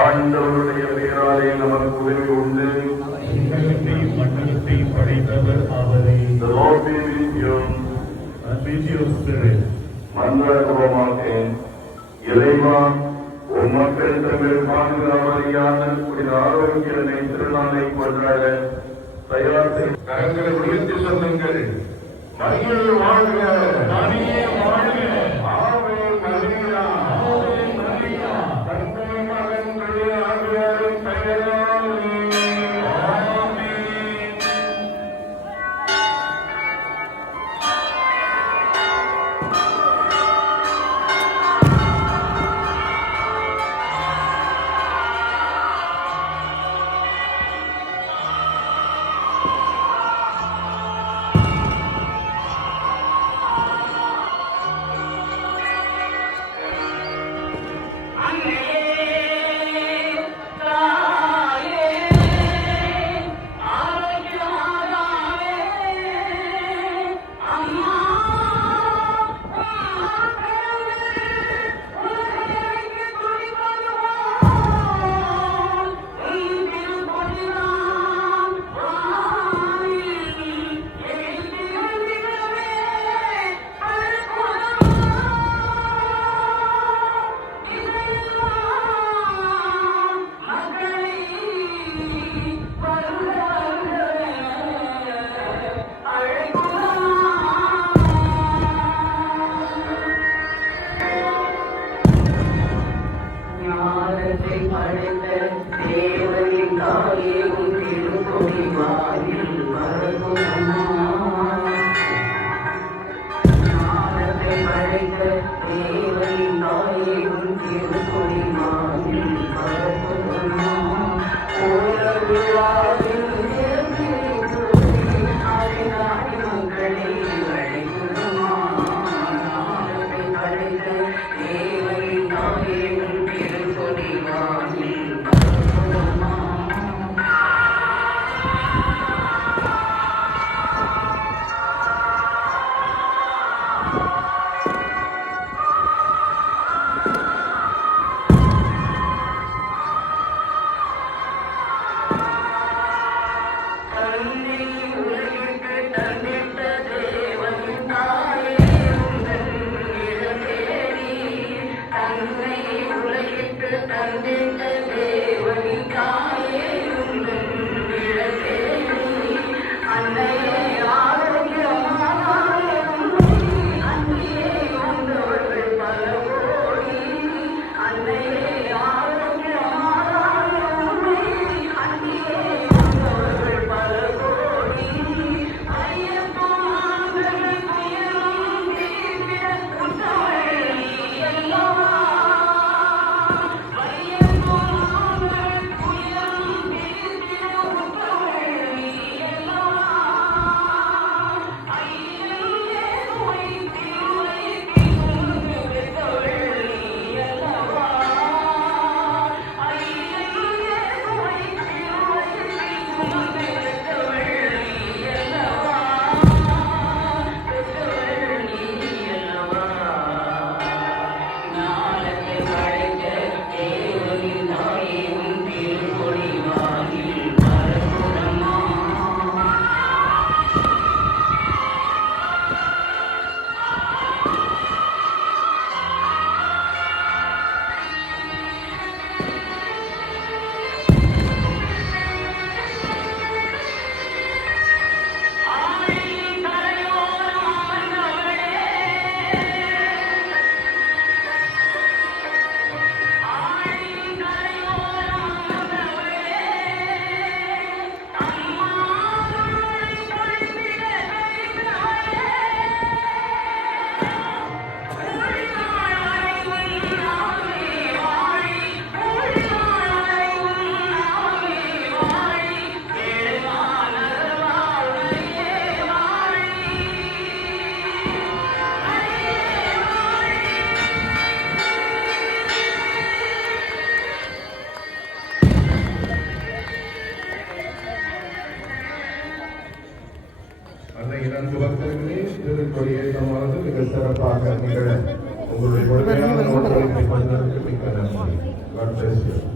ஆண்டவருடைய பெயராலே நமக்கு உதவி உண்டு. மண்டலத்தை படைத்தவர் அவரே. The Lord be with you and with your spirit. மன்றாடுவோமாக. இறைவா, உம் மக்கள் தங்கள் பாதுகாவலியான ஆரோக்கியனை திருநாளை கொண்டாட தயார் செய்ய கரங்களை விழுத்தி சொல்லுங்கள். மரியே வாழ்க, மரியே வாழ்க, ஆவே மரியா, ஆவே மரியா, தந்தை மகன் ஆகியோரின் பெயராலே ஆமென். Oh 4 பக்தர்களே திருக்கொடியேற்றமானது மிக சிறப்பாக நிகழ உங்களுடைய ஒத்துழைப்பை கொண்டதற்கு மிக்க நன்றி. God bless you.